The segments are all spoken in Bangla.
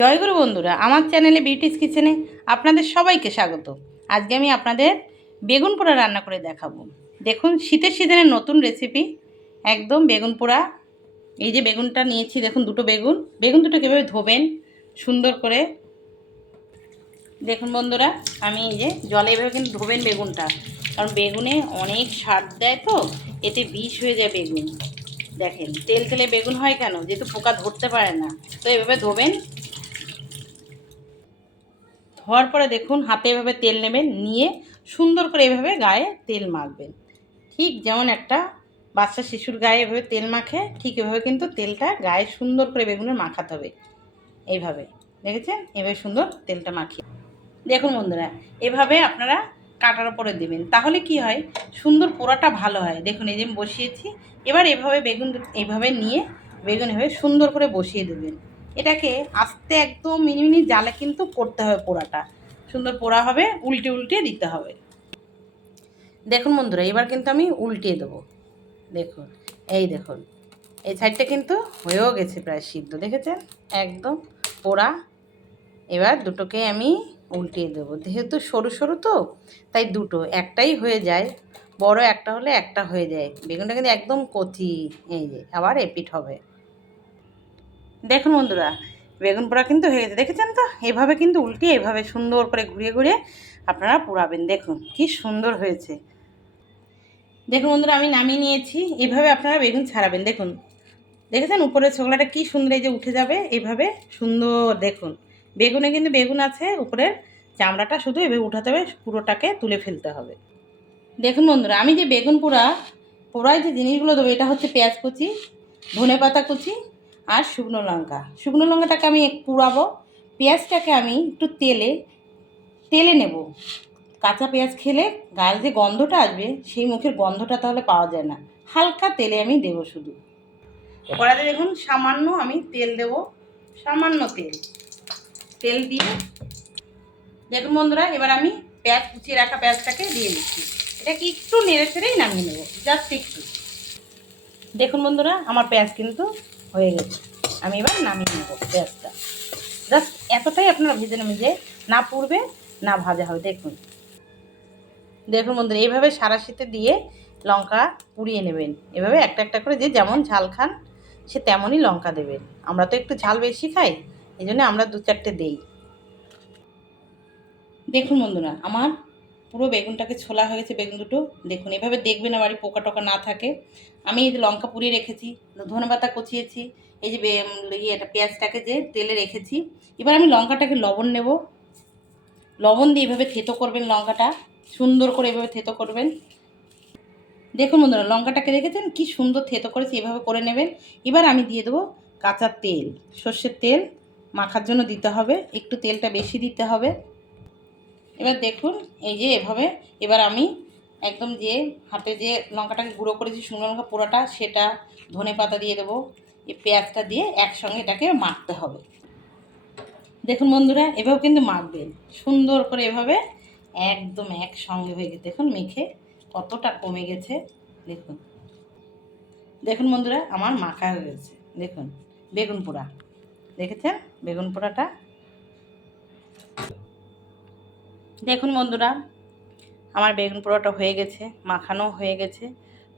জয়গুরু বন্ধুরা, আমার চ্যানেলে বিউটিস কিচেনে আপনাদের সবাইকে স্বাগত। আজকে আমি আপনাদের বেগুন পোড়া রান্না করে দেখাবো। দেখুন, শীতের সিজনের নতুন রেসিপি, একদম বেগুন পোড়া। এই যে বেগুনটা নিয়েছি, দেখুন দুটো বেগুন দুটো কীভাবে ধোবেন সুন্দর করে। দেখুন বন্ধুরা, আমি এই যে জলে এভাবে কিন্তু ধোবেন বেগুনটা, কারণ বেগুনে অনেক সার দেয়, তো এতে বিষ হয়ে যায় বেগুন। দেখেন তেল তেলে বেগুন হয় কেন, যেহেতু পোকা ধরতে পারে না। তো এভাবে ধোবেন। ধোয়ার পরে দেখুন হাতে এভাবে তেল নেবেন, নিয়ে সুন্দর করে এভাবে গায়ে তেল মাখবেন। ঠিক যেমন একটা বাচ্চা শিশুর গায়ে এভাবে তেল মাখে, ঠিক এভাবে কিন্তু তেলটা গায়ে সুন্দর করে বেগুনের মাখাতে হবে। এইভাবে দেখেছেন, এভাবে সুন্দর তেলটা মাখিয়ে দেখুন বন্ধুরা, এভাবে আপনারা কাটার ওপরে দেবেন, তাহলে কি হয়, সুন্দর পোড়াটা ভালো হয়। দেখুন এই যে বসিয়েছি, এবার এভাবে বেগুন এইভাবে নিয়ে বেগুন এভাবে সুন্দর করে বসিয়ে দেবেন। এটাকে আস্তে একদম মিনিমিনি জালে কিন্তু করতে হবে, পোড়াটা সুন্দর পোড়া হবে, উল্টে উল্টে দিতে হবে। দেখুন বন্ধুরা, এবার কিন্তু আমি উল্টিয়ে দেবো। দেখুন, এই দেখুন এই সাইডটা কিন্তু হয়েও গেছে প্রায় সিদ্ধ, দেখেছেন একদম পোড়া। এবার দুটোকে আমি উল্টিয়ে দেবো, যেহেতু সরু সরু তো তাই দুটো, একটাই হয়ে যায়, বড় একটা হলে একটা হয়ে যায়। বেগুনটা কিন্তু একদম কচি, এই যে আবার এপিট হবে। দেখুন বন্ধুরা, বেগুন পোড়া কিন্তু হয়ে গেছে, দেখেছেন তো। এভাবে কিন্তু উল্টিয়ে এভাবে সুন্দর করে ঘুরিয়ে ঘুরিয়ে আপনারা পোড়াবেন। দেখুন কি সুন্দর হয়েছে। দেখুন বন্ধুরা, আমি নামিয়ে নিয়েছি। এভাবে আপনারা বেগুন ছাড়াবেন। দেখুন, দেখেছেন উপরের ছোকলাটা কি সুন্দর, এই যে উঠে যাবে এইভাবে সুন্দর। দেখুন বেগুনে কিন্তু বেগুন আছে, উপরের চামড়াটা শুধু এভাবে উঠাতে হবে, পুরোটাকে তুলে ফেলতে হবে। দেখুন বন্ধুরা, আমি যে বেগুন পোড়ায় যে জিনিসগুলো দেবো, এটা হচ্ছে পেঁয়াজ কুচি, ধনে পাতা কুচি আর শুকনো লঙ্কা। শুকনো লঙ্কাটাকে আমি পোড়াবো, পেঁয়াজটাকে আমি একটু তেলে নেব। কাঁচা পেঁয়াজ খেলে গায়ে যে গন্ধটা আসবে, সেই মুখের গন্ধটা তাহলে পাওয়া যায় না। হালকা তেলে আমি দেবো শুধু। কড়াইতে দেখুন সামান্য আমি তেল দেব, সামান্য তেল দিয়ে দেখুন বন্ধুরা, এবার আমি পেঁয়াজ কুচিয়ে রাখা পেঁয়াজটাকে দিয়ে দিচ্ছি। এটাকে একটু নেড়ে ছেড়েই নামিয়ে নেবো, জাস্ট একটু। দেখুন বন্ধুরা, আমার পেঁয়াজ কিন্তু হয়ে গেছে, আমি এবার নামিয়ে নেব পেঁয়াজটা। জাস্ট এতটাই আপনারা ভেজে নেবেন যে না পুড়বে না ভাজা হবে। দেখুন দেখুন বন্ধুরা, এইভাবে সারাশিতে দিয়ে লঙ্কা পুড়িয়ে নেবেন। এভাবে একটা একটা করে, যে যেমন ঝাল খান সে তেমনই লঙ্কা দেবেন। আমরা তো একটু ঝাল বেশি খাই, এই জন্য আমরা 2-4টে দেই। দেখুন বন্ধুরা, আমার পুরো বেগুনটাকে ছোলা হয়ে গেছে বেগুন দুটো। দেখুন এভাবে দেখবেন আমার পোকা টোকা না থাকে। আমি এই যে লঙ্কা পুড়িয়ে রেখেছি, ধনেপাতা কচিয়েছি, এই যে এটা পেঁয়াজটাকে যে তেলে রেখেছি। এবার আমি লঙ্কাটাকে লবণ নেব, লবণ দিয়ে এভাবে থেতো করবেন লঙ্কাটা, সুন্দর করে এভাবে থেতো করবেন। দেখুন বন্ধুরা, লঙ্কাটাকে দেখেছেন কি সুন্দর থেতো করেছি, এভাবে করে নেবেন। এবার আমি দিয়ে দেবো কাঁচা তেল, সর্ষের তেল মাখার জন্য দিতে হবে, একটু তেলটা বেশি দিতে হবে। এবার দেখুন এই যে এভাবে, এবার আমি একদম যে হাতে যে লঙ্কাটাকে গুঁড়ো করেছি শুকনো লঙ্কা পোড়াটা, সেটা ধনে পাতা দিয়ে দেবো, এই পেঁয়াজটা দিয়ে একসঙ্গে এটাকে মাখতে হবে। দেখুন বন্ধুরা, এভাবে কিন্তু মাখবেন সুন্দর করে, এভাবে একদম একসঙ্গে হয়ে গেছে। দেখুন মেখে কতটা কমে গেছে। দেখুন দেখুন বন্ধুরা, আমার মাখা হয়ে গেছে। দেখুন বেগুন পোড়া, দেখেছেন বেগুন পোড়াটা। দেখুন বন্ধুরা, আমার বেগুন পোড়াটা হয়ে গেছে, মাখানো হয়ে গেছে।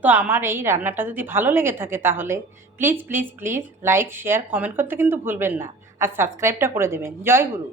তো আমার এই রান্নাটা যদি ভালো লেগে থাকে, তাহলে please please please like share comment করতে কিন্তু ভুলবেন না, আর সাবস্ক্রাইবটা করে দেবেন। জয় গুরু।